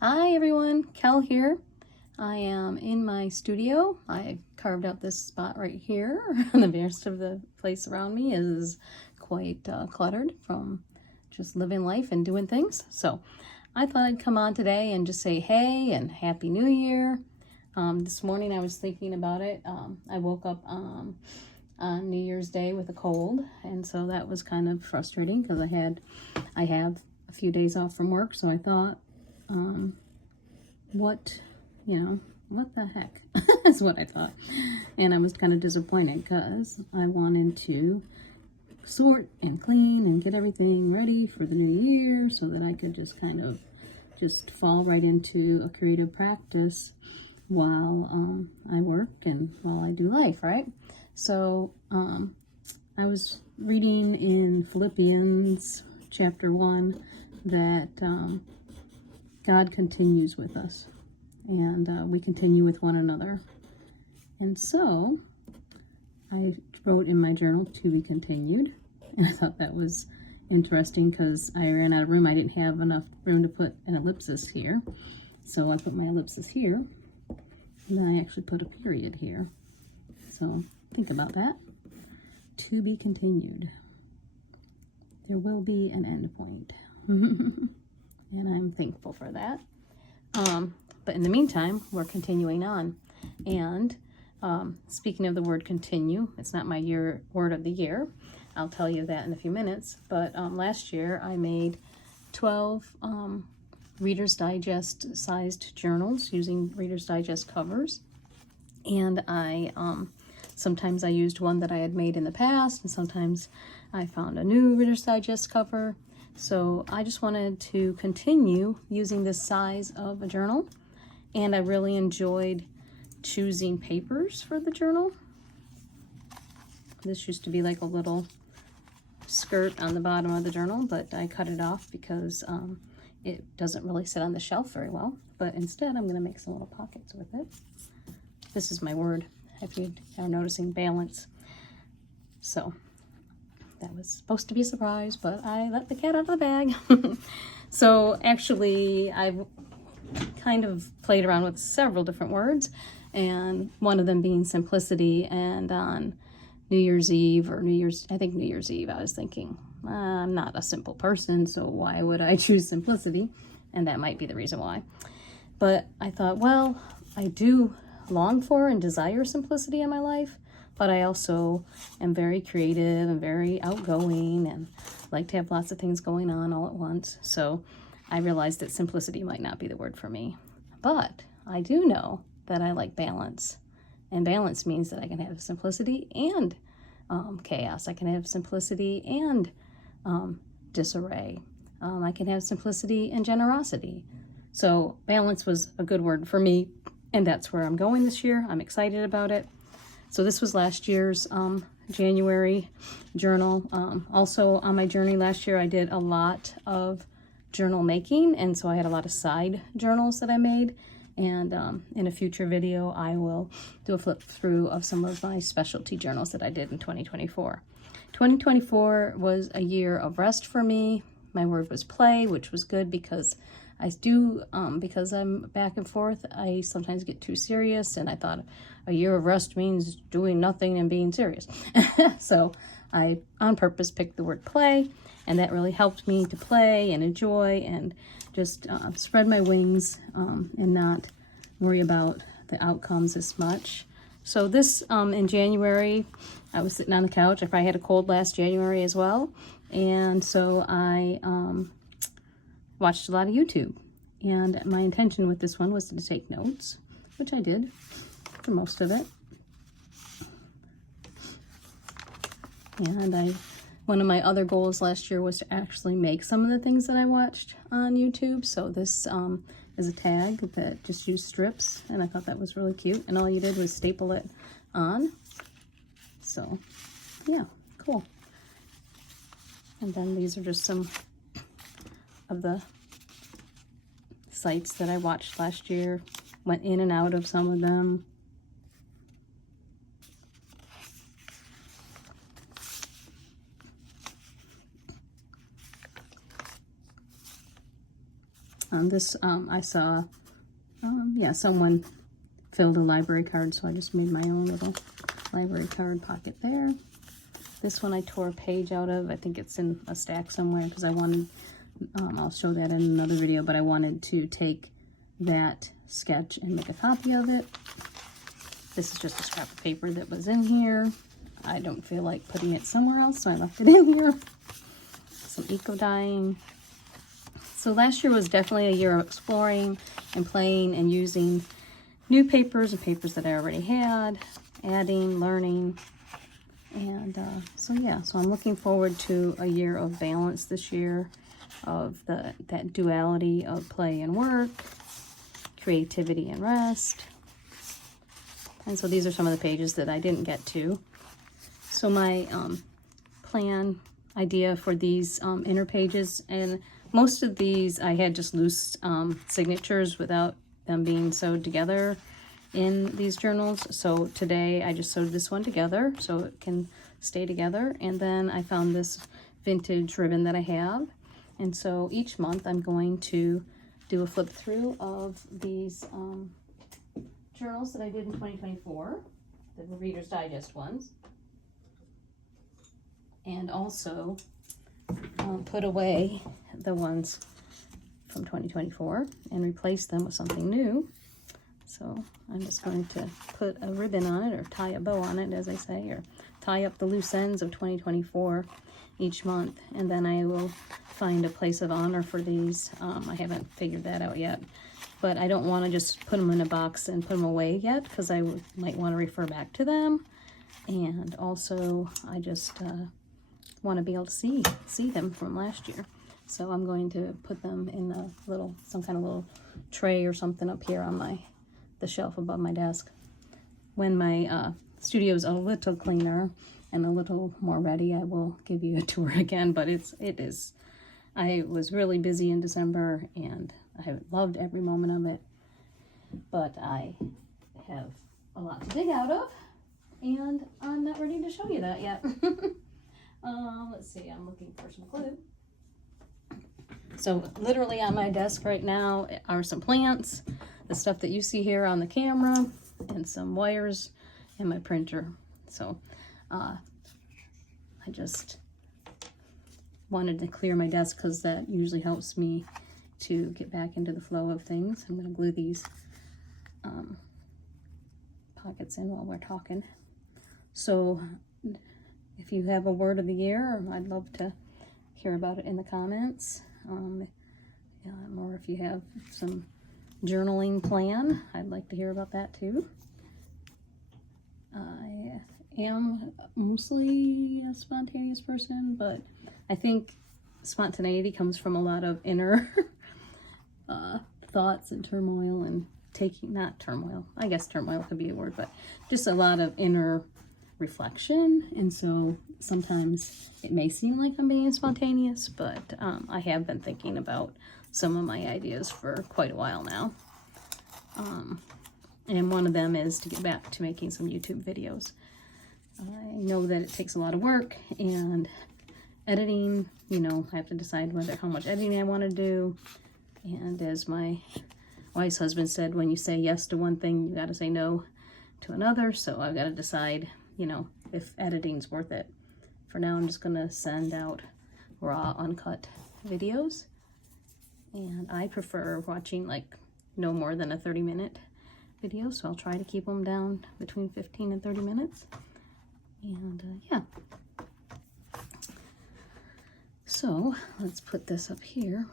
Hi everyone, Kel here. I am in my studio. I carved out this spot right here. The rest of the place around me is quite cluttered from just living life and doing things. So I thought I'd come on today and just say hey and Happy New Year. This morning I was thinking about it. I woke up on New Year's Day with a cold, and so that was kind of frustrating because I have a few days off from work, so I thought, what the heck is what I thought. And I was kind of disappointed because I wanted to sort and clean and get everything ready for the new year so that I could just kind of just fall right into a creative practice while I work and while I do life, right? So I was reading in Philippians chapter 1 that God continues with us, and we continue with one another. And so I wrote in my journal, to be continued, and I thought that was interesting because I ran out of room. I didn't have enough room to put an ellipsis here, so I put my ellipsis here, and then I actually put a period here. So think about that. To be continued. There will be an end point. And I'm thankful for that. But in the meantime, we're continuing on. And speaking of the word continue, it's not my word of the year. I'll tell you that in a few minutes. But last year I made 12 Reader's Digest sized journals using Reader's Digest covers. And sometimes I used one that I had made in the past, and sometimes I found a new Reader's Digest cover. So I just wanted to continue using this size of a journal, and I really enjoyed choosing papers for the journal. This used to be like a little skirt on the bottom of the journal, but I cut it off because it doesn't really sit on the shelf very well. But instead I'm going to make some little pockets with it. This is my word, if you are noticing, balance. So that was supposed to be a surprise, but I let the cat out of the bag. So actually, I've kind of played around with several different words, and one of them being simplicity. And on New Year's Eve, I think New Year's Eve, I was thinking, I'm not a simple person, so why would I choose simplicity? And that might be the reason why. But I thought, well, I do long for and desire simplicity in my life, but I also am very creative and very outgoing and like to have lots of things going on all at once. So I realized that simplicity might not be the word for me. But I do know that I like balance. And balance means that I can have simplicity and chaos. I can have simplicity and disarray. I can have simplicity and generosity. So balance was a good word for me, and that's where I'm going this year. I'm excited about it. So this was last year's January journal. Also on my journey last year, I did a lot of journal making, and so I had a lot of side journals that I made. And in a future video, I will do a flip through of some of my specialty journals that I did in 2024. 2024 was a year of rest for me. My word was play, which was good because because I'm back and forth, I sometimes get too serious, and I thought a year of rest means doing nothing and being serious. So I, on purpose, picked the word play, and that really helped me to play and enjoy and just spread my wings and not worry about the outcomes as much. So this, in January, I was sitting on the couch. I had a cold last January as well, and so I watched a lot of YouTube, and my intention with this one was to take notes, which I did for most of it. And one of my other goals last year was to actually make some of the things that I watched on YouTube. So this is a tag that just used strips, and I thought that was really cute, and all you did was staple it on. So yeah, cool. And then these are just some of the sites that I watched last year, went in and out of some of them. I saw, yeah, someone filled a library card, so I just made my own little library card pocket there. This one I tore a page out of. I think it's in a stack somewhere because I wanted, I'll show that in another video, but I wanted to take that sketch and make a copy of it. This is just a scrap of paper that was in here. I don't feel like putting it somewhere else, so I left it in here. Some eco dyeing. So last year was definitely a year of exploring and playing and using new papers and papers that I already had, adding, learning. And so yeah, so I'm looking forward to a year of balance this year, of that duality of play and work, creativity and rest. And so these are some of the pages that I didn't get to. So my plan idea for these inner pages, and most of these I had just loose signatures without them being sewed together in these journals. So today I just sewed this one together so it can stay together. And then I found this vintage ribbon that I have. And so each month I'm going to do a flip through of these journals that I did in 2024, the Reader's Digest ones. And also put away the ones from 2024 and replace them with something new. So I'm just going to put a ribbon on it, or tie a bow on it, as I say, or tie up the loose ends of 2024 each month. And then I will find a place of honor for these. I haven't figured that out yet, but I don't want to just put them in a box and put them away yet, because I might want to refer back to them. And also I just want to be able to see them from last year. So I'm going to put them in a little, some kind of little tray or something up here on the shelf above my desk. When my studio's a little cleaner and a little more ready, I will give you a tour again. But it is, I was really busy in December and I loved every moment of it. But I have a lot to dig out of, and I'm not ready to show you that yet. Let's see, I'm looking for some glue. So literally on my desk right now are some plants, the stuff that you see here on the camera, and some wires, and my printer. So I just wanted to clear my desk because that usually helps me to get back into the flow of things. I'm going to glue these pockets in while we're talking. So if you have a word of the year, I'd love to hear about it in the comments. Or if you have some journaling plan, I'd like to hear about that too. I am mostly a spontaneous person, but I think spontaneity comes from a lot of inner thoughts and turmoil, and not turmoil, I guess turmoil could be a word, but just a lot of inner reflection. And so sometimes it may seem like I'm being spontaneous, but I have been thinking about some of my ideas for quite a while now. And one of them is to get back to making some YouTube videos. I know that it takes a lot of work and editing, you know, I have to decide how much editing I want to do. And as my wise husband said, when you say yes to one thing, you got to say no to another. So I've got to decide, you know, if editing's worth it. For now, I'm just going to send out raw, uncut videos. And I prefer watching like no more than a 30-minute video, so I'll try to keep them down between 15 and 30 minutes. And yeah. So let's put this up here.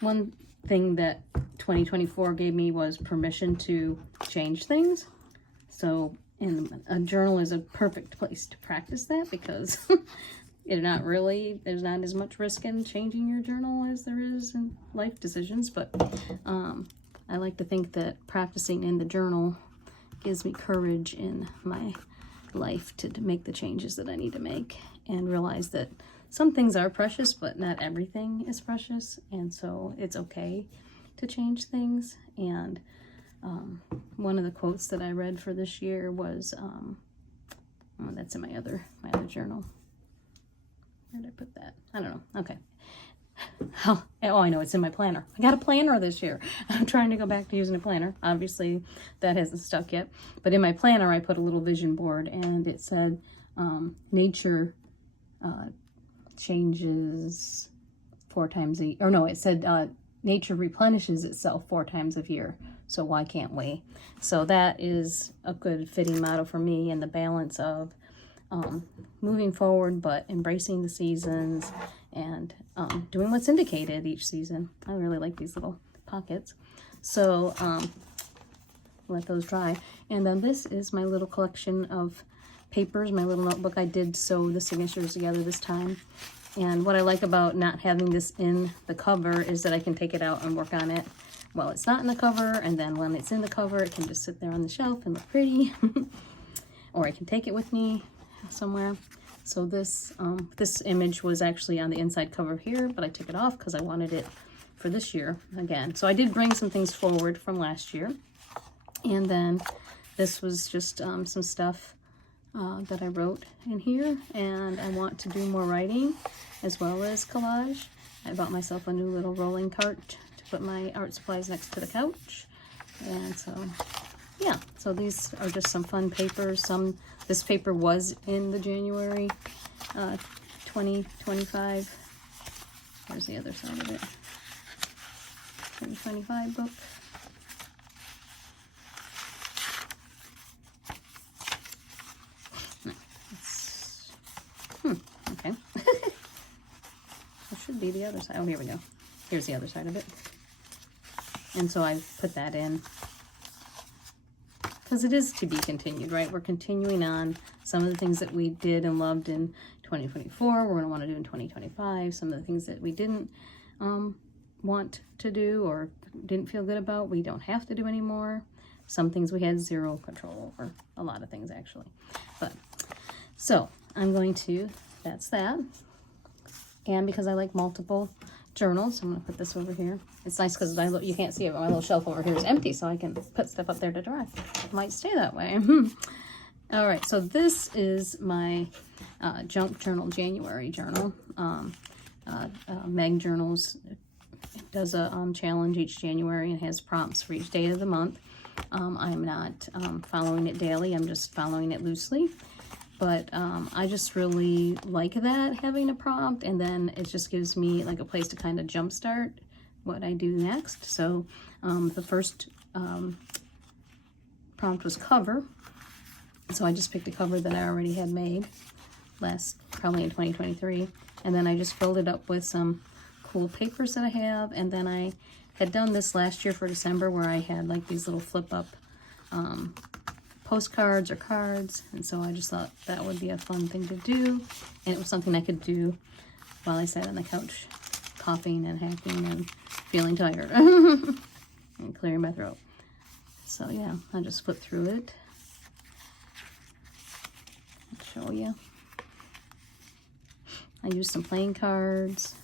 One thing that 2024 gave me was permission to change things. So a journal is a perfect place to practice that, because there's not as much risk in changing your journal as there is in life decisions. But I like to think that practicing in the journal gives me courage in my life to make the changes that I need to make, and realize that some things are precious, but not everything is precious. And so it's okay to change things. And one of the quotes that I read for this year was, that's in my other journal. Where did I put that? I don't know. Okay. Oh, I know, it's in my planner. I got a planner this year. I'm trying to go back to using a planner. Obviously, that hasn't stuck yet. But in my planner, I put a little vision board, and it said nature changes 4 times a year. Or no, it said nature replenishes itself 4 times a year. So why can't we? So that is a good fitting motto for me, and the balance of moving forward, but embracing the seasons and doing what's indicated each season. I really like these little pockets. So let those dry. And then this is my little collection of papers, my little notebook. I did sew the signatures together this time. And what I like about not having this in the cover is that I can take it out and work on it while it's not in the cover, and then when it's in the cover, it can just sit there on the shelf and look pretty. Or I can take it with me somewhere. So this this image was actually on the inside cover here, but I took it off because I wanted it for this year again. So I did bring some things forward from last year. And then this was just some stuff that I wrote in here, and I want to do more writing as well as collage. I bought myself a new little rolling cart to put my art supplies next to the couch. And so yeah, so these are just some fun papers. This paper was in the January 2025. Where's the other side of it? 2025 book. No, okay. It should be the other side. Oh, here we go. Here's the other side of it. And so I put that in because it is to be continued, right? We're continuing on some of the things that we did and loved in 2024. We're going to want to do in 2025. Some of the things that we didn't want to do or didn't feel good about, we don't have to do anymore. Some things we had zero control over. A lot of things, actually. But so I'm going to, that's that. And because I like multiple journals, I'm going to put this over here. It's nice because you can't see it, but my little shelf over here is empty, so I can put stuff up there to dry. It might stay that way. All right, so this is my Junk Journal January journal. Meg Journals does a challenge each January and has prompts for each day of the month. I'm not following it daily. I'm just following it loosely. But I just really like that, having a prompt, and then it just gives me like a place to kind of jumpstart what I do next. So the first prompt was cover. So I just picked a cover that I already had made probably in 2023. And then I just filled it up with some cool papers that I have. And then I had done this last year for December where I had like these little flip up postcards or cards, and so I just thought that would be a fun thing to do, and it was something I could do while I sat on the couch coughing and hacking and feeling tired and clearing my throat. So yeah, I just flip through it. I'll show you. I used some playing cards.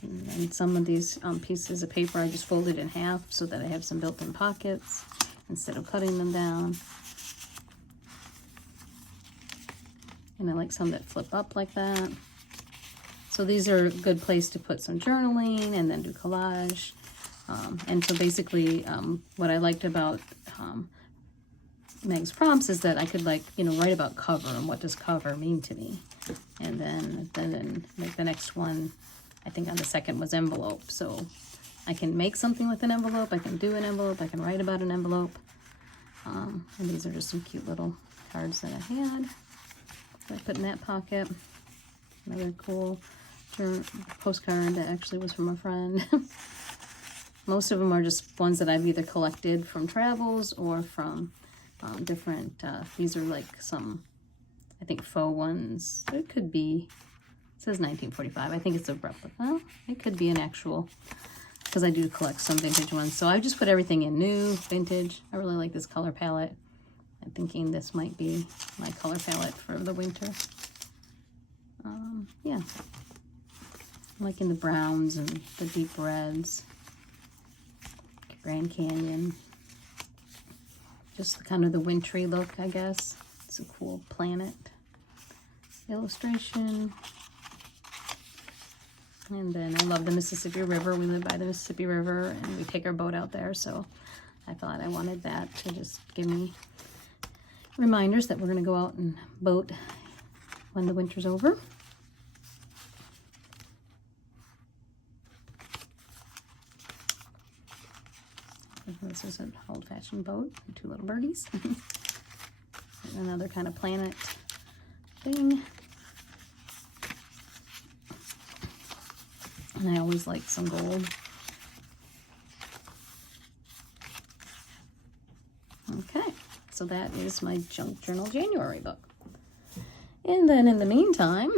And some of these pieces of paper I just folded in half so that I have some built-in pockets instead of cutting them down. And I like some that flip up like that. So these are a good place to put some journaling and then do collage. And so basically what I liked about Meg's prompts is that I could write about cover and what does cover mean to me. And then like the next one, I think on the second was envelope. So I can make something with an envelope. I can do an envelope. I can write about an envelope. And these are just some cute little cards that I had. So I put in that pocket. Another cool postcard that actually was from a friend. Most of them are just ones that I've either collected from travels or from different, these are like some, I think, faux ones. It could be, it says 1945. I think it's a replica. Well, it could be an actual, because I do collect some vintage ones. So I just put everything in new, vintage. I really like this color palette. I'm thinking this might be my color palette for the winter. Yeah. I'm liking the browns and the deep reds. Grand Canyon. Just kind of the wintry look, I guess. It's a cool planet. illustration. And then I love the Mississippi River. We live by the Mississippi River and we take our boat out there. So I thought I wanted that to just give me reminders that we're going to go out and boat when the winter's over. This is an old-fashioned boat, 2 little birdies. Another kind of planet thing. And I always like some gold. Okay, so that is my Junk Journal January book. And then in the meantime,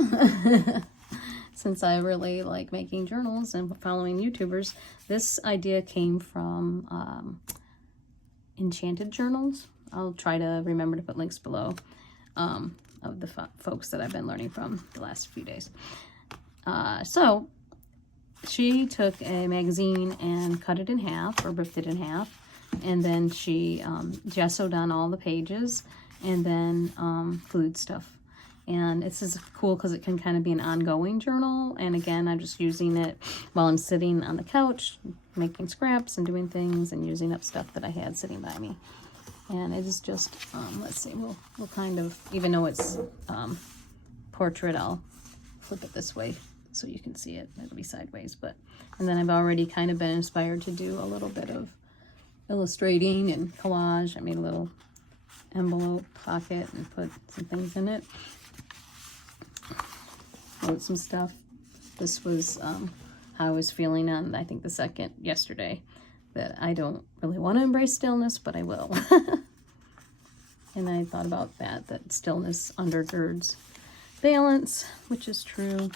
since I really like making journals and following YouTubers, this idea came from Enchanted Journals. I'll try to remember to put links below of the folks that I've been learning from the last few days. So she took a magazine and cut it in half, or ripped it in half, and then she gessoed on all the pages, and then glued stuff. And this is cool because it can kind of be an ongoing journal. And again, I'm just using it while I'm sitting on the couch, making scraps and doing things and using up stuff that I had sitting by me. And it is just, let's see, we'll kind of, even though it's portrait, I'll flip it this way so you can see it. It'll be sideways, but, and then I've already kind of been inspired to do a little bit of illustrating and collage. I made a little envelope pocket and put some things in it. Wrote some stuff. This was how I was feeling on, I think, the second yesterday, that I don't really want to embrace stillness, but I will. And I thought about that stillness undergirds balance, which is true.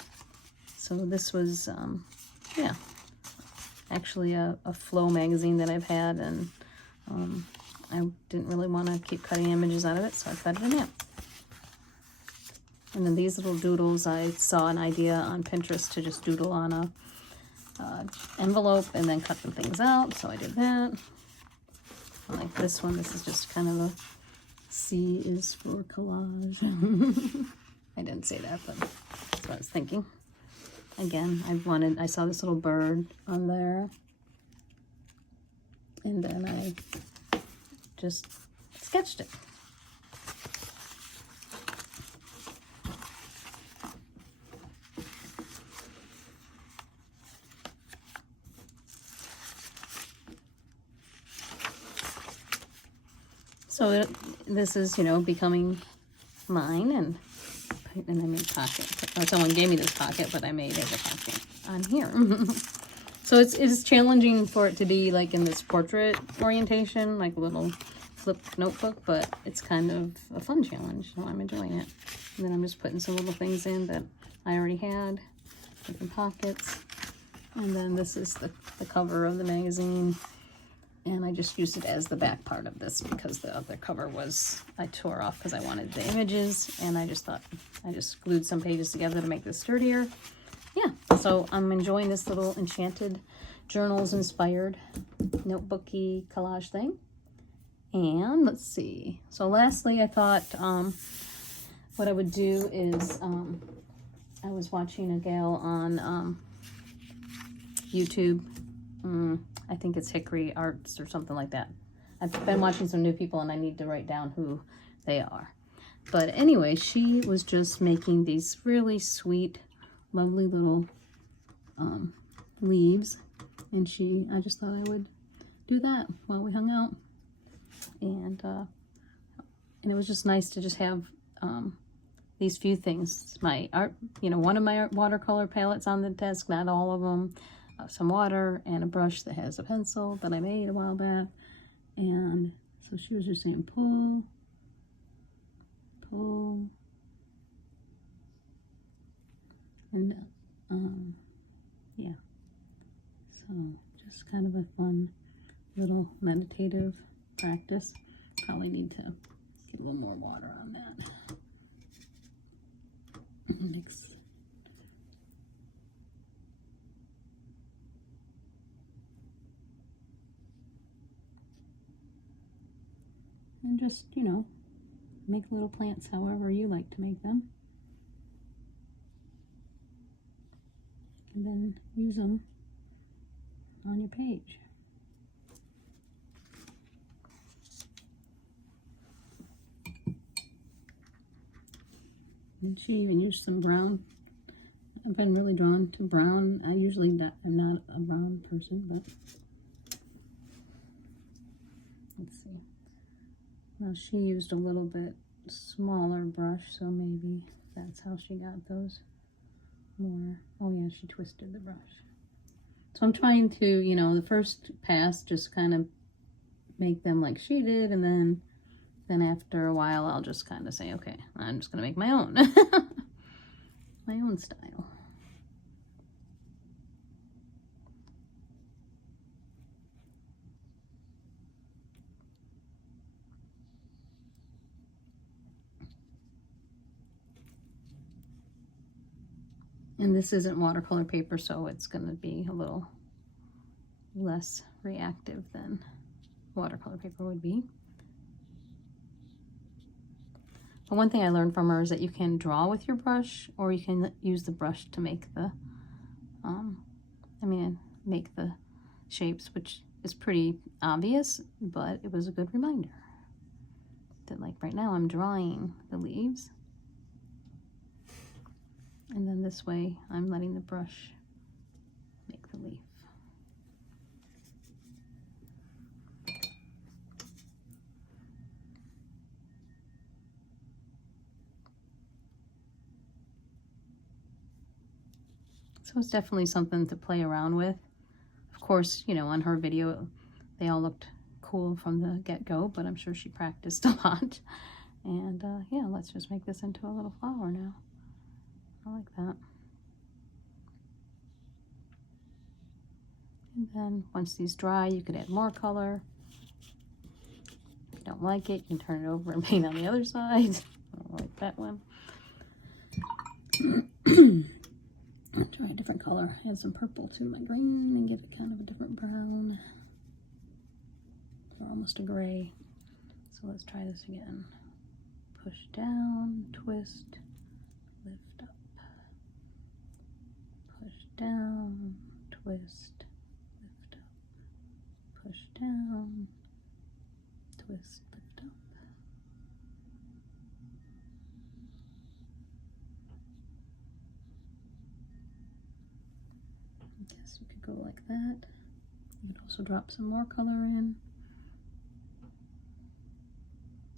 So this was, yeah, actually a flow magazine that I've had, and I didn't really want to keep cutting images out of it, so I cut it in half. And then these little doodles, I saw an idea on Pinterest to just doodle on a envelope and then cut some things out, so I did that. I like this one. This is just kind of a C is for collage. I didn't say that, but that's what I was thinking. Again, I saw this little bird on there, and then I just sketched it. So this is, becoming mine, and I made a pocket. Someone gave me this pocket, but I made it a pocket on here. So it's challenging for it to be like in this portrait orientation, like a little flip notebook, but it's kind of a fun challenge, so I'm enjoying it. And then I'm just putting some little things in that I already had, different pockets. And then this is the cover of the magazine. And I just used it as the back part of this because the other cover I tore off because I wanted the images, and I just thought I just glued some pages together to make this sturdier. Yeah, so I'm enjoying this little Enchanted Journals inspired notebooky collage thing. And let's see. So lastly, I thought what I would do is I was watching a gal on YouTube. I think it's Hickory Arts or something like that. I've been watching some new people and I need to write down who they are. But anyway, she was just making these really sweet, lovely little leaves. And I just thought I would do that while we hung out. And it was just nice to just have these few things. My art, one of my watercolor palettes on the desk, not all of them. Some water and a brush that has a pencil that I made a while back. And so she was just saying pull, and yeah, so just kind of a fun little meditative practice. Probably need to get a little more water on that. Next. And just, make little plants however you like to make them. and then use them on your page. And she even used some brown. I've been really drawn to brown. I'm not a brown person, but let's see. Well, she used a little bit smaller brush, so maybe that's how she got those more. Oh yeah, she twisted the brush. So I'm trying to, you know, the first pass, just kind of make them like she did, and then after a while I'll just kind of say, okay, I'm just gonna make my own my own style. And this isn't watercolor paper, so it's going to be a little less reactive than watercolor paper would be. But one thing I learned from her is that you can draw with your brush, or you can use the brush to make the, make the shapes, which is pretty obvious, but it was a good reminder that, like, right now I'm drawing the leaves. And then this way, I'm letting the brush make the leaf. So it's definitely something to play around with. Of course, you know, on her video, they all looked cool from the get-go, but I'm sure she practiced a lot. And yeah, let's just make this into a little flower now. I like that. And then once these dry, you could add more color. If you don't like it, you can turn it over and paint on the other side. I don't like that one. I'll try a different color. Add some purple to my green and give it kind of a different brown. Or almost a gray. So let's try this again. Push down, twist, lift up. Push down, twist, lift up. Push down, twist, lift up. I guess you could go like that. You could also drop some more color in.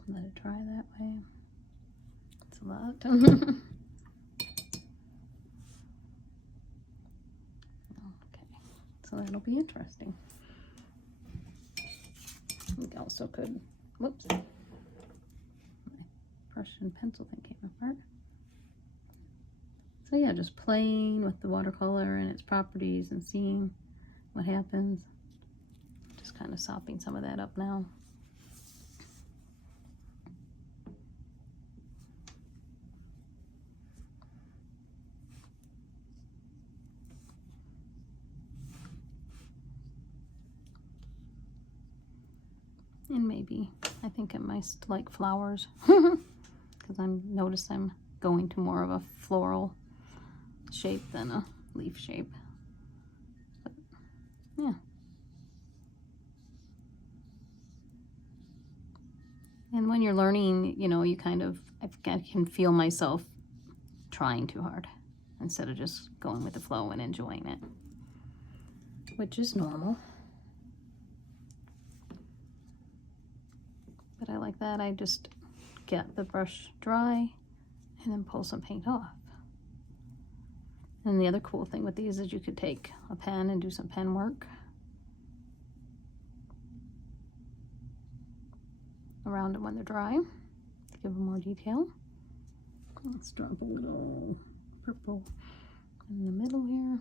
Let it dry that way. It's a lot. Okay. So that'll be interesting. We also could, whoops, my brush and pencil thing came apart. So yeah, just playing with the watercolor and its properties and seeing what happens. Just kind of sopping some of that up now. And maybe, I think I might like flowers because I'm going to more of a floral shape than a leaf shape. But, yeah. And when you're learning, you know, you kind of, I can feel myself trying too hard instead of just going with the flow and enjoying it, which is normal. But I like that. I just get the brush dry and then pull some paint off. And the other cool thing with these is you could take a pen and do some pen work around them when they're dry to give them more detail. Let's drop a little purple in the middle here.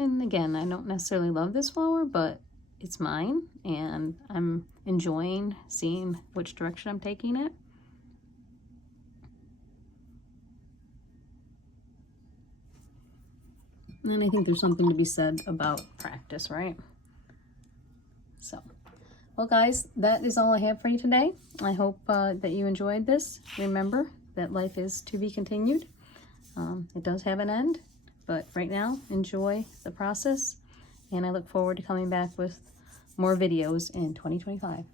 And again, I don't necessarily love this flower, but it's mine, and I'm enjoying seeing which direction I'm taking it. And I think there's something to be said about practice, right? So, well guys, that is all I have for you today. I hope that you enjoyed this. Remember that life is to be continued. It does have an end, but right now, enjoy the process, and I look forward to coming back with more videos in 2025.